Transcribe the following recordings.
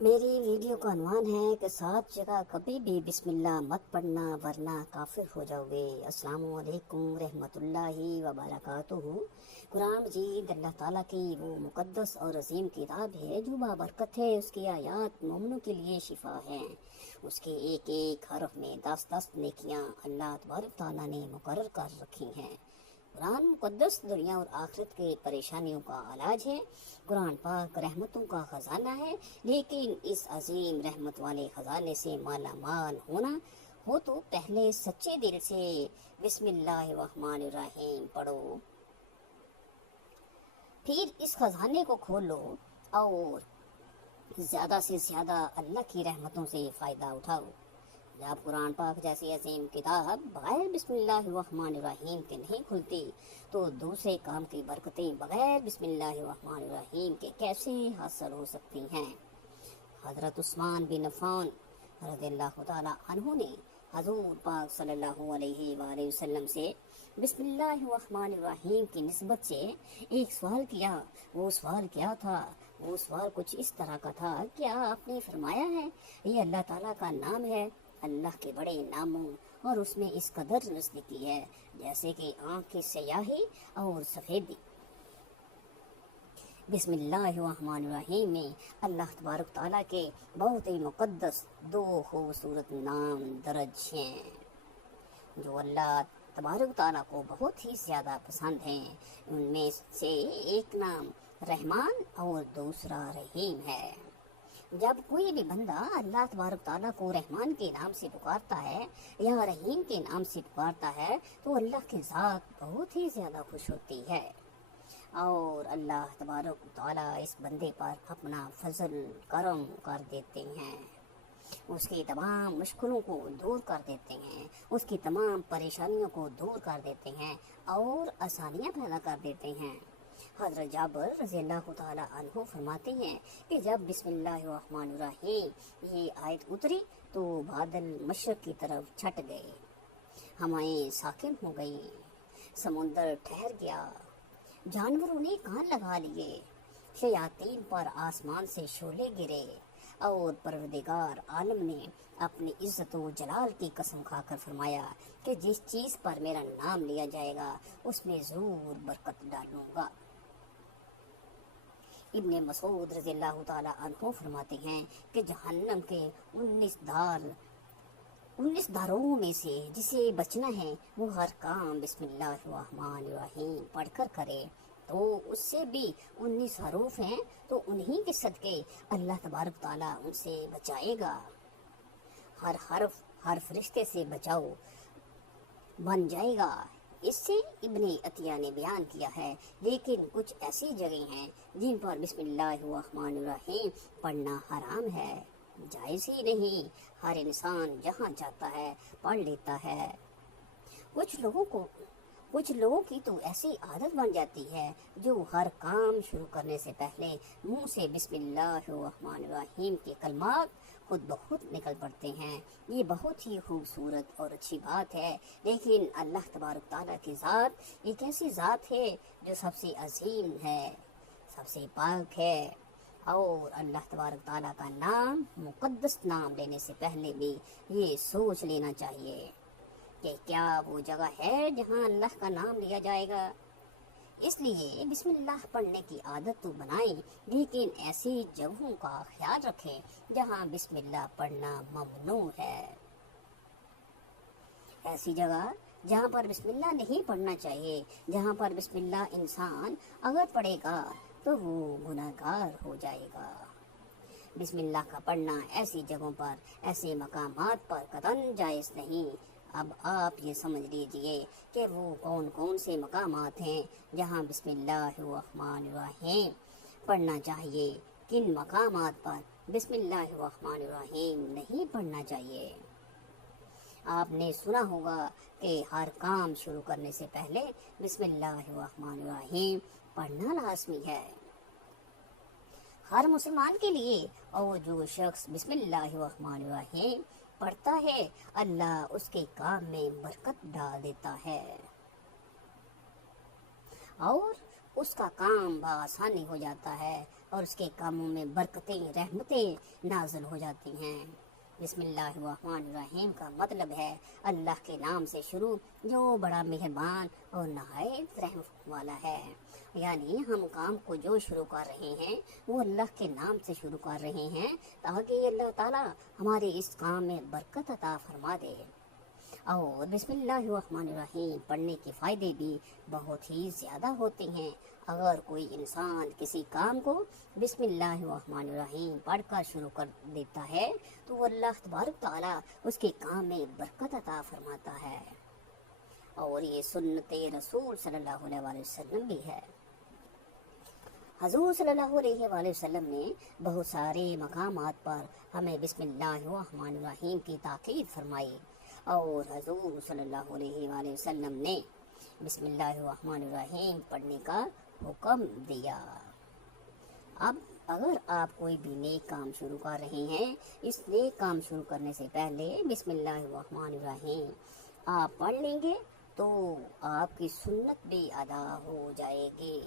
میری ویڈیو کا عنوان ہے کہ 7 جگہ کبھی بھی بسم اللہ مت پڑھنا ورنہ کافر ہو جاؤ گے۔ السلام علیکم رحمۃ اللہ وبرکاتہ۔ قرآن مجید اللہ تعالیٰ کی وہ مقدس اور عظیم کتاب ہے جو بابرکت ہے۔ اس کی آیات مومنوں کے لیے شفا ہیں۔ اس کے ایک ایک حرف میں 10 نیکیاں اللہ تبارک تعالیٰ نے مقرر کر رکھی ہیں۔ قرآن مقدس دنیا اور آخرت کے پریشانیوں کا علاج ہے۔ قرآن پاک رحمتوں کا خزانہ ہے، لیکن اس عظیم رحمت والے خزانے سے مالا مال ہونا ہو تو پہلے سچے دل سے بسم اللہ الرحمن الرحیم پڑھو، پھر اس خزانے کو کھولو اور زیادہ سے زیادہ اللہ کی رحمتوں سے فائدہ اٹھاؤ۔ جب قرآن پاک جیسی عظیم کتاب بغیر بسم اللہ الرحمن الرحیم کے نہیں کھلتی تو دوسرے کام کی برکتیں بغیر بسم اللہ الرحمن الرحیم کے کیسے حاصل ہو سکتی ہیں؟ حضرت عثمان بن عفان رضی اللہ تعالی عنہ نے حضور پاک صلی اللہ علیہ وآلہ وسلم سے بسم اللہ الرحمن الرحیم کی نسبت سے ایک سوال کیا۔ وہ سوال کیا تھا؟ وہ سوال کچھ اس طرح کا تھا، کیا آپ نے فرمایا ہے یہ اللہ تعالیٰ کا نام ہے؟ اللہ کے بڑے ناموں اور اس میں اس قدر نزدیکی ہے جیسے کہ آنکھ کی سیاہی اور سفیدی۔ بسم اللہ الرحمن الرحیم میں اللہ تبارک تعالیٰ کے بہت ہی مقدس 2 خوبصورت نام درج ہیں جو اللہ تبارک تعالیٰ کو بہت ہی زیادہ پسند ہیں۔ ان میں سے ایک نام رحمان اور دوسرا رحیم ہے۔ جب کوئی بھی بندہ اللہ تبارک تعالیٰ کو رحمان کے نام سے پکارتا ہے یا رحیم کے نام سے پکارتا ہے تو اللہ کی ذات بہت ہی زیادہ خوش ہوتی ہے اور اللہ تبارک تعالیٰ اس بندے پر اپنا فضل کرم کر دیتے ہیں، اس کی تمام مشکلوں کو دور کر دیتے ہیں، اس کی تمام پریشانیوں کو دور کر دیتے ہیں اور آسانیاں پیدا کر دیتے ہیں۔ حضرت جابر رضی اللہ تعالی عنہ فرماتے ہیں کہ جب بسم اللہ الرحمن الرحیم یہ آیت اتری تو بادل مشرق کی طرف چھٹ گئے، ہوائیں ساکن ہو گئی، سمندر ٹھہر گیا، جانوروں نے کان لگا لیے، شیاطین پر آسمان سے شعلے گرے اور پروردگار عالم نے اپنی عزت و جلال کی قسم کھا کر فرمایا کہ جس چیز پر میرا نام لیا جائے گا اس میں ضرور برکت ڈالوں گا۔ ابن مسعود رضی اللہ تعالی عنہ فرماتے ہیں کہ جہنم کے 19 داروں میں سے جسے بچنا ہے وہ ہر کام بسم اللہ الرحمن الرحیم پڑھ کر کرے، تو اس سے بھی 19 حروف ہیں تو انہی کے صدقے اللہ تبارک تعالیٰ ان سے بچائے گا۔ ہر حرف ہر فرشتے سے بچاؤ بن جائے گا۔ اس سے ابن عطیہ نے بیان کیا ہے، لیکن کچھ ایسی جگہیں ہیں جن پر بسم اللہ الرحمن الرحیم پڑھنا حرام ہے، جائز ہی نہیں۔ ہر انسان جہاں چاہتا ہے پڑھ لیتا ہے۔ کچھ لوگوں کی تو ایسی عادت بن جاتی ہے جو ہر کام شروع کرنے سے پہلے منہ سے بسم اللہ الرحمن الرحیم کے کلمات خود بخود نکل پڑتے ہیں۔ یہ بہت ہی خوبصورت اور اچھی بات ہے، لیکن اللہ تبارک تعالیٰ کی ذات ایک ایسی ذات ہے جو سب سے عظیم ہے، سب سے پاک ہے، اور اللہ تبارک تعالیٰ کا نام مقدس نام لینے سے پہلے بھی یہ سوچ لینا چاہیے کہ کیا وہ جگہ ہے جہاں اللہ کا نام لیا جائے گا۔ اس لیے بسم اللہ پڑھنے کی عادت تو بنائیں، لیکن ایسی جگہوں کا خیال رکھیں جہاں بسم اللہ پڑھنا ممنوع ہے۔ ایسی جگہ جہاں پر بسم اللہ نہیں پڑھنا چاہیے، جہاں پر بسم اللہ انسان اگر پڑھے گا تو وہ گناہگار ہو جائے گا۔ بسم اللہ کا پڑھنا ایسی جگہوں پر، ایسے مقامات پر قطعاً جائز نہیں۔ اب آپ یہ سمجھ لیجئے کہ وہ کون کون سے مقامات ہیں جہاں بسم اللہ الرحمن الرحیم پڑھنا چاہیے، کن مقامات پر بسم اللہ الرحمن الرحیم نہیں پڑھنا چاہیے۔ آپ نے سنا ہوگا کہ ہر کام شروع کرنے سے پہلے بسم اللہ الرحمن الرحیم پڑھنا لازمی ہے ہر مسلمان کے لیے، اور جو شخص بسم اللہ الرحمن الرحیم پڑھتا ہے اللہ اس کے کام میں برکت ڈال دیتا ہے اور اس کا کام بآسانی ہو جاتا ہے اور اس کے کاموں میں برکتیں رحمتیں نازل ہو جاتی ہیں۔ بسم اللہ الرحمن الرحیم کا مطلب ہے اللہ کے نام سے شروع جو بڑا مہربان اور نہایت رحم والا ہے۔ یعنی ہم کام کو جو شروع کر رہے ہیں وہ اللہ کے نام سے شروع کر رہے ہیں تاکہ اللہ تعالیٰ ہمارے اس کام میں برکت عطا فرما دے۔ اور بسم اللہ الرحمن الرحیم پڑھنے کے فائدے بھی بہت ہی زیادہ ہوتے ہیں۔ اگر کوئی انسان کسی کام کو بسم اللہ الرحمن الرحیم پڑھ کر شروع کر دیتا ہے تو اللہ تبارک تعالیٰ اس کے کام میں برکت عطا فرماتا ہے، اور یہ سنت رسول صلی اللہ علیہ وسلم بھی ہے۔ حضور صلی اللہ علیہ وآلہ وسلم نے بہت سارے مقامات پر ہمیں بسم اللہ الرحمن الرحیم کی تاکید فرمائی، اور حضور صلی اللہ علیہ وآلہ وسلم نے بسم اللہ الرحمن الرحیم پڑھنے کا حکم دیا۔ اب اگر آپ کوئی بھی نیک کام شروع کر رہے ہیں، اس نیک کام شروع کرنے سے پہلے بسم اللہ الرحمن الرحیم آپ پڑھ لیں گے تو آپ کی سنت بھی ادا ہو جائے گی،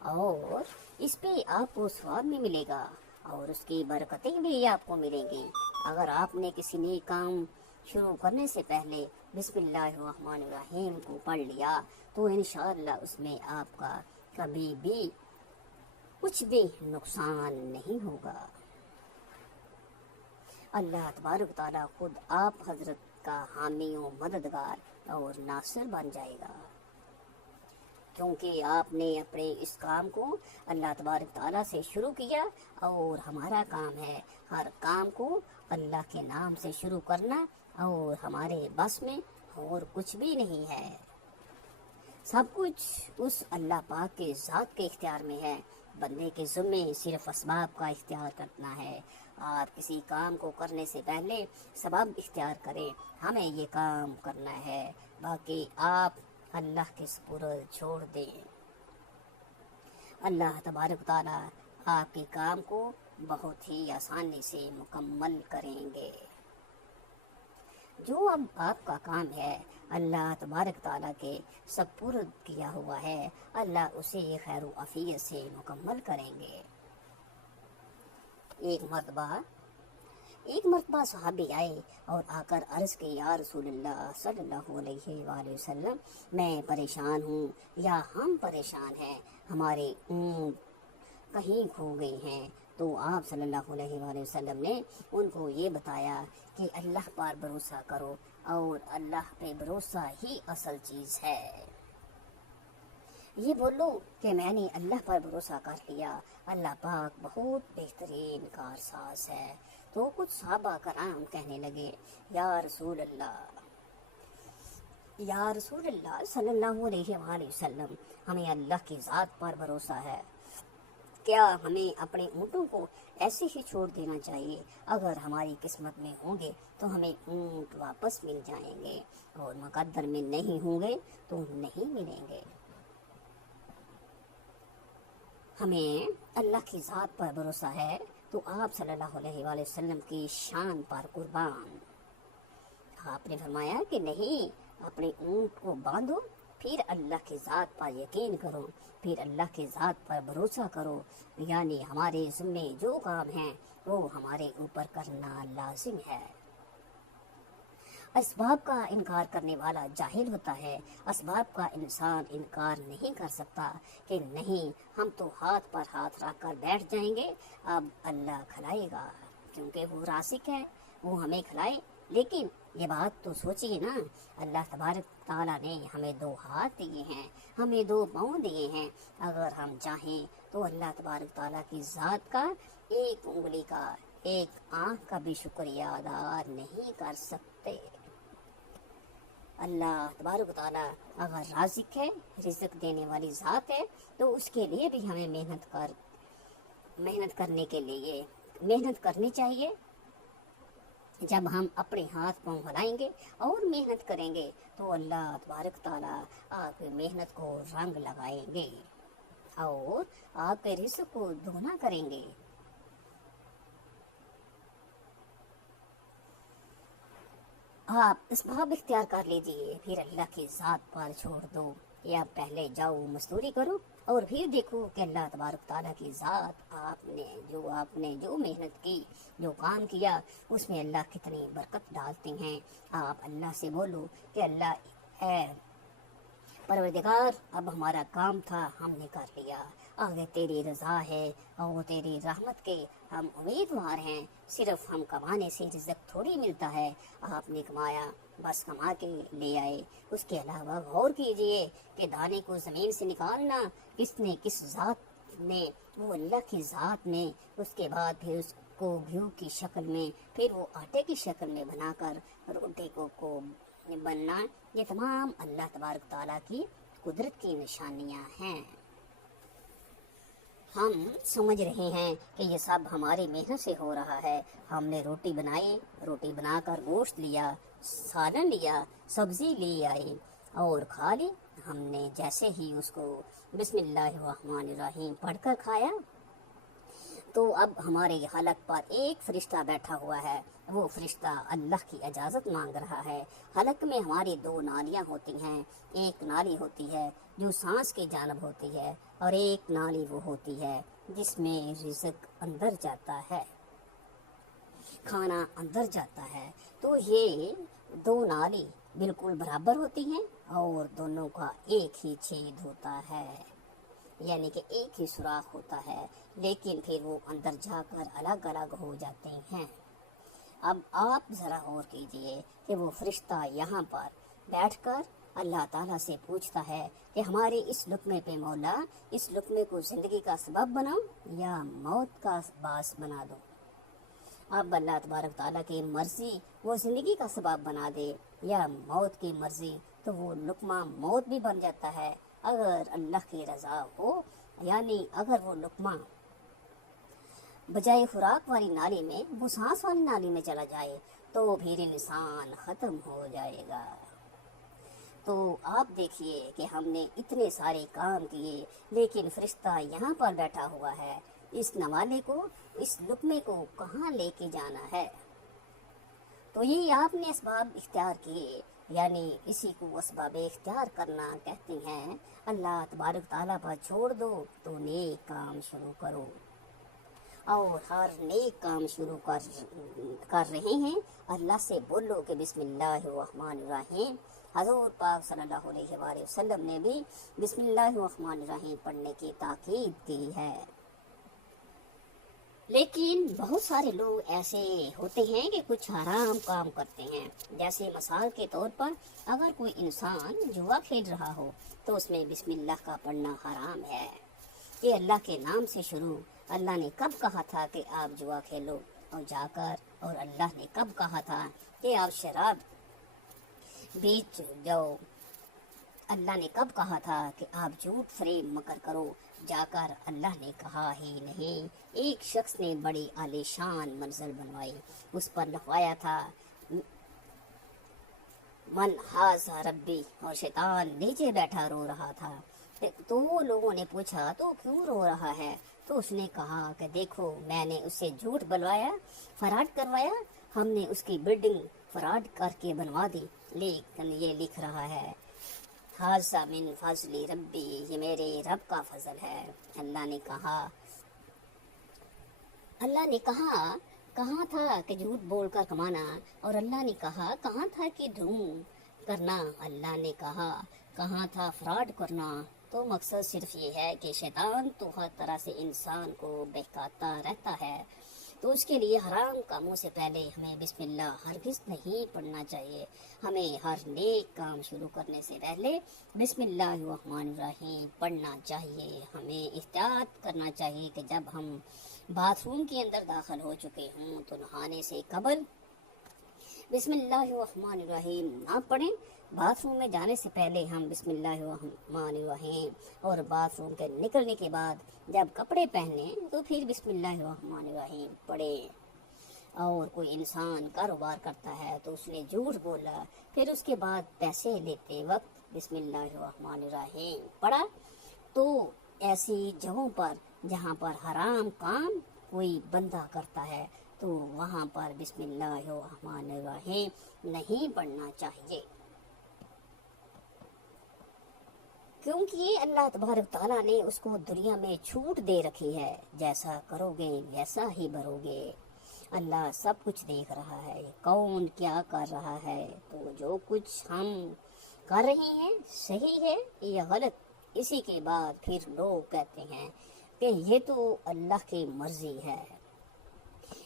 اور اس پہ آپ کو ثواب بھی ملے گا اور اس کی برکتیں بھی آپ کو ملیں گی۔ اگر آپ نے کسی نیک کام شروع کرنے سے پہلے بسم اللہ الرحمن الرحیم کو پڑھ لیا تو انشاءاللہ اس میں آپ کا کبھی بھی کچھ بھی نقصان نہیں ہوگا۔ اللہ تبارک تعالیٰ خود آپ حضرت کا حامی و مددگار اور ناصر بن جائے گا، کیونکہ آپ نے اپنے اس کام کو اللہ تبارک تعالیٰ سے شروع کیا، اور ہمارا کام ہے ہر کام کو اللہ کے نام سے شروع کرنا، اور ہمارے بس میں اور کچھ بھی نہیں ہے، سب کچھ اس اللہ پاک کے ذات کے اختیار میں ہے۔ بندے کے ذمے صرف اسباب کا اختیار کرنا ہے۔ آپ کسی کام کو کرنے سے پہلے سبب اختیار کریں، ہمیں یہ کام کرنا ہے، باقی آپ اللہ کے سپرد چھوڑ دیں۔ اللہ تبارک تعالیٰ آپ کے کام کو بہت ہی آسانی سے مکمل کریں گے۔ جو اب آپ کا کام ہے اللہ تبارک تعالیٰ کے سپرد کیا ہوا ہے، اللہ اسے خیر و عافیت سے مکمل کریں گے۔ ایک مرتبہ صحابی آئے اور آ کر عرض کی، یا رسول اللہ صلی اللہ علیہ وآلہ وسلم، میں پریشان ہوں یا ہم پریشان ہیں، ہمارے اونٹ کہیں کھو گئے ہیں۔ تو آپ صلی اللہ علیہ وآلہ وسلم نے ان کو یہ بتایا کہ اللہ پر بھروسہ کرو، اور اللہ پہ بھروسہ ہی اصل چیز ہے۔ یہ بولو کہ میں نے اللہ پر بھروسہ کر لیا، اللہ پاک بہت بہترین کارساز ہے۔ تو کچھ صحابہ کرام کہنے لگے، یا رسول اللہ صلی اللہ علیہ وآلہ وسلم، ہمیں اللہ کی ذات پر بھروسہ ہے، کیا ہمیں اپنے اونٹوں کو ایسے ہی چھوڑ دینا چاہیے؟ اگر ہماری قسمت میں ہوں گے تو ہمیں اونٹ واپس مل جائیں گے، اور مقدر میں نہیں ہوں گے تو نہیں ملیں گے۔ ہمیں اللہ کی ذات پر بھروسہ ہے، تو آپ صلی اللہ علیہ وآلہ وسلم کی شان پر قربان، آپ نے فرمایا کہ نہیں، اپنے اونٹ کو باندھو، پھر اللہ کی ذات پر یقین کرو، پھر اللہ کی ذات پر بھروسہ کرو، یعنی ہمارے ذمے جو کام ہیں وہ ہمارے اوپر کرنا لازم ہے۔ اسباب کا انکار کرنے والا جاہل ہوتا ہے، اسباب کا انسان انکار نہیں کر سکتا کہ نہیں ہم تو ہاتھ پر ہاتھ رکھ کر بیٹھ جائیں گے، اب اللہ کھلائے گا، کیونکہ وہ رازق ہے، وہ ہمیں کھلائے۔ لیکن یہ بات تو سوچیے نا، اللہ تبارک تعالیٰ نے ہمیں 2 ہاتھ دیے ہیں، ہمیں 2 پاؤں دیے ہیں، اگر ہم چاہیں تو اللہ تبارک تعالیٰ کی ذات کا 1 انگلی کا 1 آنکھ کا بھی شکریہ ادا نہیں کر سکتے۔ اللہ تبارک تعالیٰ اگر رازق ہے، رزق دینے والی ذات ہے، تو اس کے لیے بھی ہمیں محنت کرنی چاہیے۔ جب ہم اپنے ہاتھ پاؤں ہلائیں گے اور محنت کریں گے تو اللہ تبارک تعالیٰ آپ کی محنت کو رنگ لگائیں گے اور آپ کے رزق کو دوگنا کریں گے۔ آپ اسباب اختیار کر لیجئے، پھر اللہ کی ذات پر چھوڑ دو، یا پہلے جاؤ مزدوری کرو اور پھر دیکھو کہ اللہ تبارک تعالیٰ کی ذات آپ نے جو محنت کی، جو کام کیا، اس میں اللہ کتنی برکت ڈالتے ہیں۔ آپ اللہ سے بولو کہ اللہ اے پروردگار، اب ہمارا کام تھا ہم نے کر لیا، آگے تیری رضا ہے اور تیری رحمت کے ہم امیدوار ہیں، صرف ہم کمانے سے رزق تھوڑی ملتا ہے، آپ نے کمایا بس کما کے لے آئے۔ اس کے علاوہ غور کیجئے کہ دانے کو زمین سے نکالنا کس نے، کس ذات نے، وہ اللہ کی ذات نے، اس کے بعد پھر اس کو گھیو کی شکل میں، پھر وہ آٹے کی شکل میں بنا کر روٹی کو بننا، یہ تمام اللہ تبارک تعالیٰ کی قدرت کی نشانیاں ہیں۔ ہم سمجھ رہے ہیں کہ یہ سب ہماری محنت سے ہو رہا ہے۔ ہم نے روٹی بنائی، روٹی بنا کر گوشت لیا، سالن لیا، سبزی لے آئی اور کھا لی۔ ہم نے جیسے ہی اس کو بسم اللہ الرحمن الرحیم پڑھ کر کھایا تو اب ہمارے حلق پر ایک فرشتہ بیٹھا ہوا ہے، وہ فرشتہ اللہ کی اجازت مانگ رہا ہے۔ حلق میں ہماری دو نالیاں ہوتی ہیں، ایک نالی ہوتی ہے جو سانس کی جانب ہوتی ہے اور ایک نالی وہ ہوتی ہے جس میں رزق اندر جاتا ہے، کھانا اندر جاتا ہے۔ تو یہ دو نالی بالکل برابر ہوتی ہیں اور دونوں کا ایک ہی چھید ہوتا ہے، یعنی کہ ایک ہی سوراخ ہوتا ہے، لیکن پھر وہ اندر جا کر الگ الگ ہو جاتے ہیں۔ اب آپ ذرا غور کیجئے کہ وہ فرشتہ یہاں پر بیٹھ کر اللہ تعالیٰ سے پوچھتا ہے کہ ہمارے اس لقمے پہ مولا، اس لقمے کو زندگی کا سبب بناؤ یا موت کا باعث بنا دو۔ اب اللہ تبارک تعالیٰ کی مرضی وہ زندگی کا سبب بنا دے یا موت کی مرضی تو وہ لقمہ موت بھی بن جاتا ہے۔ اگر اللہ کی رضا ہو، یعنی اگر وہ لقمہ بجائے خوراک والی نالی میں وہ سانس والی نالی میں چلا جائے تو پھر انسان ختم ہو جائے گا۔ تو آپ دیکھیے کہ ہم نے اتنے سارے کام کیے لیکن فرشتہ یہاں پر بیٹھا ہوا ہے، اس نوالے کو، اس لقمے کو کہاں لے کے جانا ہے؟ تو یہ آپ نے اسباب اختیار کیے، یعنی اسی کو اسباب اختیار کرنا کہتے ہیں۔ اللہ تبارک تعالیٰ پر چھوڑ دو تو نیک کام شروع کرو، اور ہر نیک کام شروع کر رہے ہیں اللہ سے بولو کہ بسم اللہ الرحمن الرحیم۔ حضور پاک صلی اللہ علیہ وآلہ وسلم نے بھی بسم اللہ الرحمن الرحیم پڑھنے کی تاکید کی ہے۔ لیکن بہت سارے لوگ ایسے ہوتے ہیں کہ کچھ حرام کام کرتے ہیں، جیسے مثال کے طور پر اگر کوئی انسان جوا کھیل رہا ہو تو اس میں بسم اللہ کا پڑھنا حرام ہے۔ یہ اللہ کے نام سے شروع، اللہ نے کب کہا تھا کہ آپ جوا کھیلو اور جا کر، اور اللہ نے کب کہا تھا کہ آپ شراب بیچ جاؤ، اللہ نے کب کہا تھا کہ آپ جھوٹ فریب مکر کرو جا کر، اللہ نے کہا ہی نہیں۔ ایک شخص نے بڑی عالیشان منزل بنوائی، اس پر لکھوایا تھا من ھذا ربی، اور شیطان نیچے بیٹھا رو رہا تھا۔ تو وہ لوگوں نے پوچھا تو کیوں رو رہا ہے؟ تو اس نے کہا کہ دیکھو میں نے اس سے جھوٹ بلوایا، فراڈ کروایا، ہم نے اس کی بلڈنگ فراڈ کر کے بنوا دی، لیکن یہ لکھ رہا ہے ھذا من فضل ربی، یہ میرے رب کا فضل ہے۔ اللہ نے کہا کہاں تھا کہ جھوٹ بول کر کمانا، اور اللہ نے کہا کہاں تھا کہ دھوم کرنا، اللہ نے کہا کہاں تھا فراڈ کرنا۔ تو مقصد صرف یہ ہے کہ شیطان تو ہر طرح سے انسان کو بہکاتا رہتا ہے، تو اس کے لیے حرام کاموں سے پہلے ہمیں بسم اللہ ہرگز نہیں پڑھنا چاہیے۔ ہمیں ہر نیک کام شروع کرنے سے پہلے بسم اللہ الرحمن الرحیم پڑھنا چاہیے۔ ہمیں احتیاط کرنا چاہیے کہ جب ہم باتھ روم کے اندر داخل ہو چکے ہوں تو نہانے سے قبل بسم اللہ الرحمن الرحیم نہ پڑھیں۔ باتھ روم میں جانے سے پہلے ہم بسم اللہ الرحمن الرحیم، اور باتھ روم کے نکلنے کے بعد جب کپڑے پہنیں تو پھر بسم اللہ الرحمن الرحیم پڑھیں۔ اور کوئی انسان کاروبار کرتا ہے تو اس نے جھوٹ بولا، پھر اس کے بعد پیسے لیتے وقت بسم اللہ الرحمن الرحیم پڑھا، تو ایسی جگہوں پر جہاں پر حرام کام کوئی بندہ کرتا ہے تو وہاں پر بسم اللہ الرحمن الرحیم نہیں پڑھنا چاہیے، کیونکہ اللہ تبارک تعالیٰ نے اس کو دنیا میں چھوٹ دے رکھی ہے، جیسا کرو گے ویسا ہی بھرو گے۔ اللہ سب کچھ دیکھ رہا ہے، کون کیا کر رہا ہے، تو جو کچھ ہم کر رہے ہیں صحیح ہے یا غلط، اسی کے بعد پھر لوگ کہتے ہیں کہ یہ تو اللہ کی مرضی ہے۔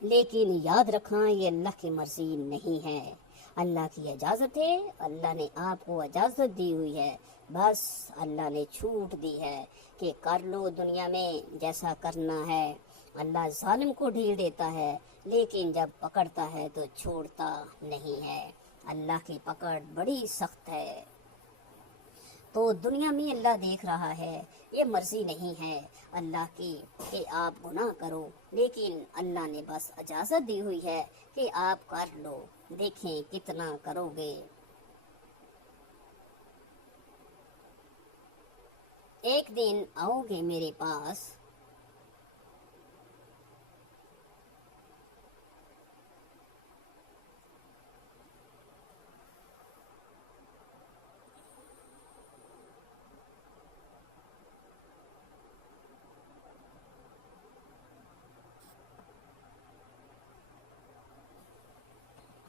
لیکن یاد رکھنا یہ اللہ کی مرضی نہیں ہے، اللہ کی اجازت ہے، اللہ نے آپ کو اجازت دی ہوئی ہے، بس اللہ نے چھوٹ دی ہے کہ کر لو دنیا میں جیسا کرنا ہے۔ اللہ ظالم کو ڈھیل دیتا ہے، لیکن جب پکڑتا ہے تو چھوڑتا نہیں ہے۔ اللہ کی پکڑ بڑی سخت ہے۔ تو دنیا میں اللہ دیکھ رہا ہے، یہ مرضی نہیں ہے اللہ کی کہ آپ گناہ کرو، لیکن اللہ نے بس اجازت دی ہوئی ہے کہ آپ کر لو، دیکھیں کتنا کرو گے۔ ایک دن آؤ گے میرے پاس،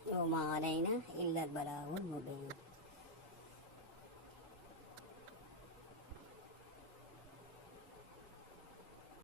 وما علینا الا البلاغ المبین۔